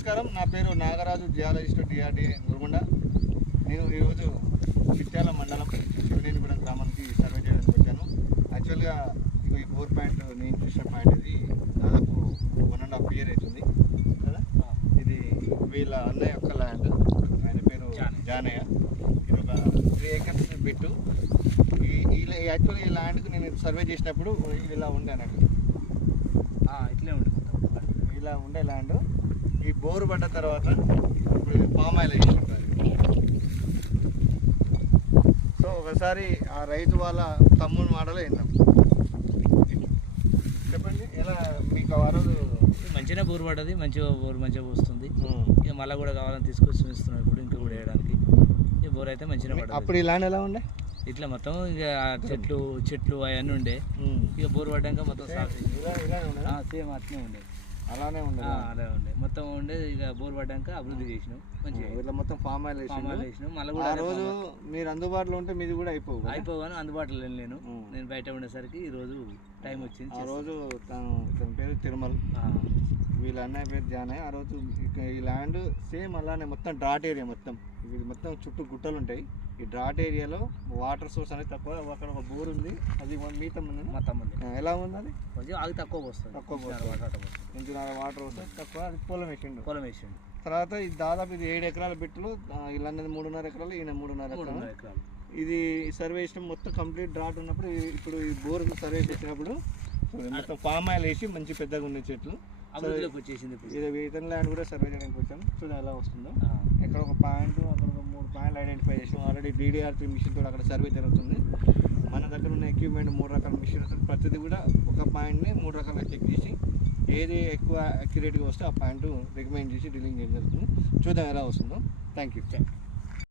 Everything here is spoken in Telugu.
నమస్కారం. నా పేరు నాగరాజు జియాలజిస్ట్ డిఆర్డి గురుగొండ నేను ఈరోజు చిట్యాల మండలం శివనేనిగూడెం గ్రామానికి సర్వే చేయడానికి వచ్చాను. యాక్చువల్గా ఇగో ఈ బోర్ పాయింట్ నేను చూసిన పాయింట్ ఇది దాదాపు వన్ అండ్ హాఫ్ ఇయర్ అవుతుంది. కదా? ఇది వీళ్ళ అన్నయ్య యొక్క ల్యాండ్. ఆయన పేరు జానయ్య. ఇది ఒక త్రీ ఏకర్స్ బిట్టు. ఈ యాక్చువల్గా ఈ ల్యాండ్కి నేను సర్వే చేసినప్పుడు ఇలా ఉండే అన్నట్టు. ఇట్లే ఉండి ఇలా ఉండే ల్యాండ్. ఈ బోరు పడ్డ తర్వాత ఇప్పుడు పామ్ ఆయిల్ వేసుకుంటారు. సో ఒకసారి ఆ రైతు వాళ్ళ తమ్ముని మాటలో విందాం. చెప్పండి ఎలా మీకు ఆ రోజు మంచిగా బోర్ పడ్డది మంచిగా బోర్ మంచిగా పోస్తుంది. ఇక మళ్ళీ కూడా కావాలని తీసుకొచ్చి చూస్తున్నాం ఇప్పుడు ఇంకా కూడా వేయడానికి. ఈ బోర్ అయితే మంచిగా అప్పుడు పడ్డది. ఈ ల్యాండ్ ఎలా ఉండే? ఇట్లా మొత్తం ఇక చెట్లు చెట్లు అవన్నీ ఉండే. ఇక బోర్ పడ్డాక మొత్తం ఇలా ఇలానే ఉండేదా? అలానే ఉండే ఆ, అలా ఉండే. మొత్తం ఉండే ఇక బోర్ పడ్డాక అభివృద్ధి చేసినాం. మంచిగా ఇట్లా మొత్తం ఫామ్ ఆయిల్ ఫామ్ ఆయిల్ వేసిండు వేసినాం మళ్ళీ ఆ కూడా రోజు మీరు అందుబాటులో ఉంటే మీది కూడా అయిపోవు కదా? అయిపోగాను అందుబాటులో లేను. నేను. నేను బయట ఉండేసరికి ఈ రోజు టైం వచ్చింది ఆ రోజు తను తన పేరు తిరుమల. ఆ, వీళ్ళ అన్నయ్య పేరు జానయ్య. ఆ రోజు ఇక ఈ ల్యాండ్ సేమ్ అలానే మొత్తం డ్రాట్ ఏరియా మొత్తం. ఇది మొత్తం చుట్టూ గుట్టలు ఉంటాయి. ఈ డ్రాట్ ఏరియాలో వాటర్ సోర్స్ అనేది తక్కువ అక్కడ ఒక బోర్ ఉంది. అది మీత ఉంది. మా తమ్ముడు ఎలా ఉంది అది? కొంచెం ఆగి తక్కువ పోస్తుంది. తక్కువ పోస్తుంది. వాటర్ వస్తుంది తక్కువ అది పొలం వేసిండు. పొలం వేసిండు. తర్వాత ఇది దాదాపు ఇది ఏడు ఎకరాల బిట్టులు వీళ్ళు అన్నది మూడున్నర ఎకరాలు ఈయన మూడున్నర ఎకరాలు. ఇది సర్వే చేసిన మొత్తం కంప్లీట్ డ్రాట్ ఉన్నప్పుడు ఇప్పుడు ఈ బోర్ సర్వే చేసినప్పుడు మొత్తం పామ్ ఆయిల్ వేసి మంచి పెద్దగా ఉండే చెట్లు. అభివృద్ధిలోకి వచ్చేసింది ఇది ల్యాండ్ కూడా సర్వే చేయడానికి వచ్చాం. చూడండి ఎలా వస్తుందో. ఇక్కడ ఒక పాయింట్ అక్కడ ఒక మూడు పాయింట్లు ఐడెంటిఫై చేసాం. ఆల్రెడీ డీడీఆర్ త్రీ మిషన్ కూడా అక్కడ సర్వే జరుగుతుంది. మన దగ్గర ఉన్న ఎక్విప్మెంట్ మూడు రకాల మిషన్స్ ప్రతిదీ కూడా ఒక పాయింట్ని మూడు రకాలుగా చెక్ చేసి ఏది ఎక్కువ అక్యురేట్గా వస్తే ఆ పాయింట్ రికమెండ్ చేసి డ్రిల్లింగ్ చేయడం జరుగుతుంది. చూద్దాం ఎలా వస్తుందో. థ్యాంక్ యూ చెప్పు.